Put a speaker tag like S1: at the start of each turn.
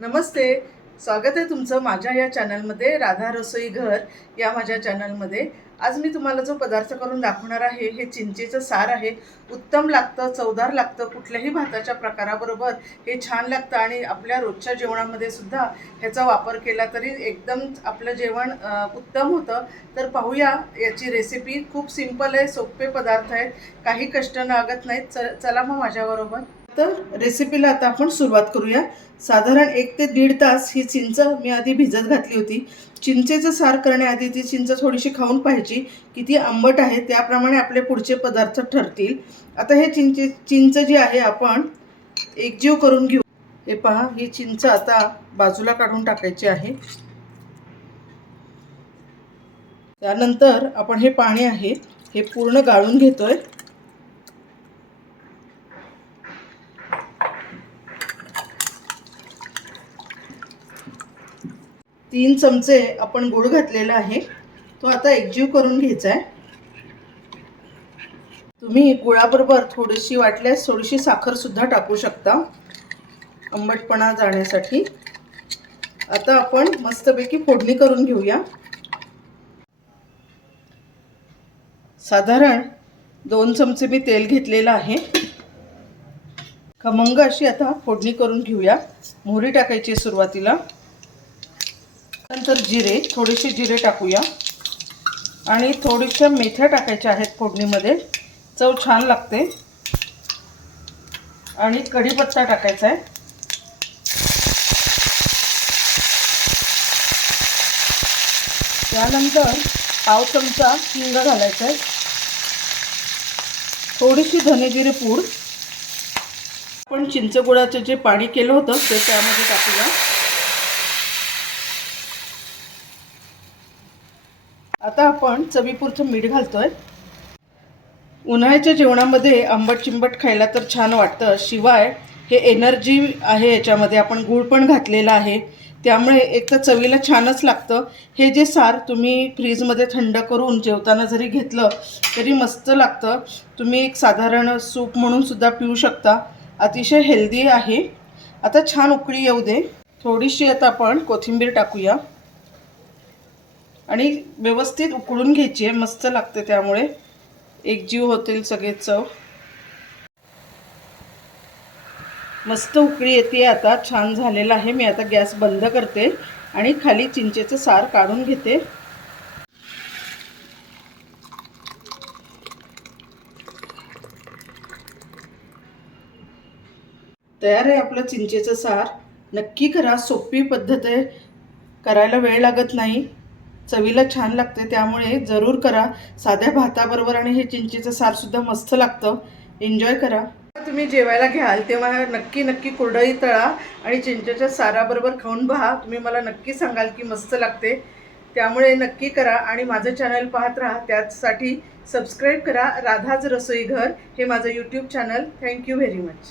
S1: नमस्ते. स्वागत आहे तुमचं माझ्या या चॅनलमध्ये राधा रसोई घर या माझ्या चॅनलमध्ये. आज मी तुम्हाला जो पदार्थ करून दाखवणार आहे हे चिंचेचं सार आहे. उत्तम लागतं चवदार लागतं कुठल्याही भाताच्या प्रकाराबरोबर हे छान लागतं आणि आपल्या रोजच्या जेवणामध्ये सुद्धा ह्याचा वापर केला तरी एकदम आपलं जेवण उत्तम होतं. तर पाहूया याची रेसिपी खूप सिंपल आहे सोपे पदार्थ आहेत. काही कष्ट लागत नाहीत. च चला मग माझ्याबरोबर. तर रेसिपीला आता आपण सुरुवात करूया. साधारण एक ते दीड तास ही चिंच मी आधी भिजत घातली होती. चिंचेचं सार करण्याआधी ती चिंच थोडीशी खाऊन पाहायची किती आंबट आहे त्याप्रमाणे आपले पुढचे पदार्थ ठरतील. आता हे चिंचे चिंच जी आहे आपण एकजीव करून घेऊ. हे पहा ही चिंच आता बाजूला काढून टाकायची आहे. त्यानंतर आपण हे पाणी आहे हे पूर्ण गाळून घेतोय. तीन चमचे आपण गूळ घातलेला आहे. तो आता एकजीव करून घ्यायचा आहे तुम्ही गुळाबरोबर थोडीशी वाटल्यास थोडीशी साखर सुद्धा टाकू शकता. आंबटपणा जाण्यासाठी. आता आपण मस्तपैकी फोडणी करून घेऊया. साधारण दोन चमचे मी तेल घेतलेलं आहे. खमंग अशी आता फोडणी करून घेऊया. मोहरी टाकायची सुरुवातीला. नंतर जिरे थोडेसे जिरे टाकूया. आणि थोड्याशा मेथ्या टाकायच्या आहेत फोडणीमध्ये. चव छान लागते. आणि कढीपत्ता टाकायचा आहे. त्यानंतर पाव चमचा हिंग घालायचा आहे. थोडीशी धनेजिरे पूड. आपण चिंचगुळाचं जे पाणी केलं होतं ते त्यामध्ये टाकूया. आता आपण चवीपुरतं मीठ घालतोय. उन्हाळ्याच्या जेवणामध्ये आंबट चिंबट खायला तर छान वाटतं. शिवाय हे एनर्जी आहे याच्यामध्ये. आपण गूळ पण घातलेला आहे. त्यामुळे एक तर चवीला छानच लागतं. हे जे सार तुम्ही फ्रीजमध्ये थंड करून जेवताना जरी घेतलं तरी मस्त लागतं. तुम्ही एक साधारण सूप म्हणून सुद्धा पिऊ शकता. अतिशय हेल्दी आहे. आता छान उकळी येऊ दे. थोडीशी आता आपण कोथिंबीर टाकूया. आणि व्यवस्थित उकळून घ्यायची आहे. मस्त लागते त्यामुळे. एकजीव होतील सगळे चव. मस्त उकळी येते आता. छान झालेलं आहे. मी आता गॅस बंद करते आणि खाली चिंचेचं सार काढून घेते. तयार आहे आपलं चिंचेचं सार. नक्की करा. सोपी पद्धत आहे. करायला वेळ लागत नाही. चवीला छान लागते त्यामुळे जरूर करा. साध्या भाताबरोबर आणि हे चिंचेचं सारसुद्धा मस्त लागतं. एन्जॉय करा. तुम्ही जेवायला घ्याल तेव्हा नक्की नक्की कुरडई तळा आणि चिंचेच्या साराबरोबर खाऊन पहा तुम्ही मला नक्की सांगाल की मस्त लागते. त्यामुळे नक्की करा आणि माझं चॅनल पाहत राहा. त्यासाठी सबस्क्राईब करा. राधाज रसोई घर हे माझं YouTube channel thank you very much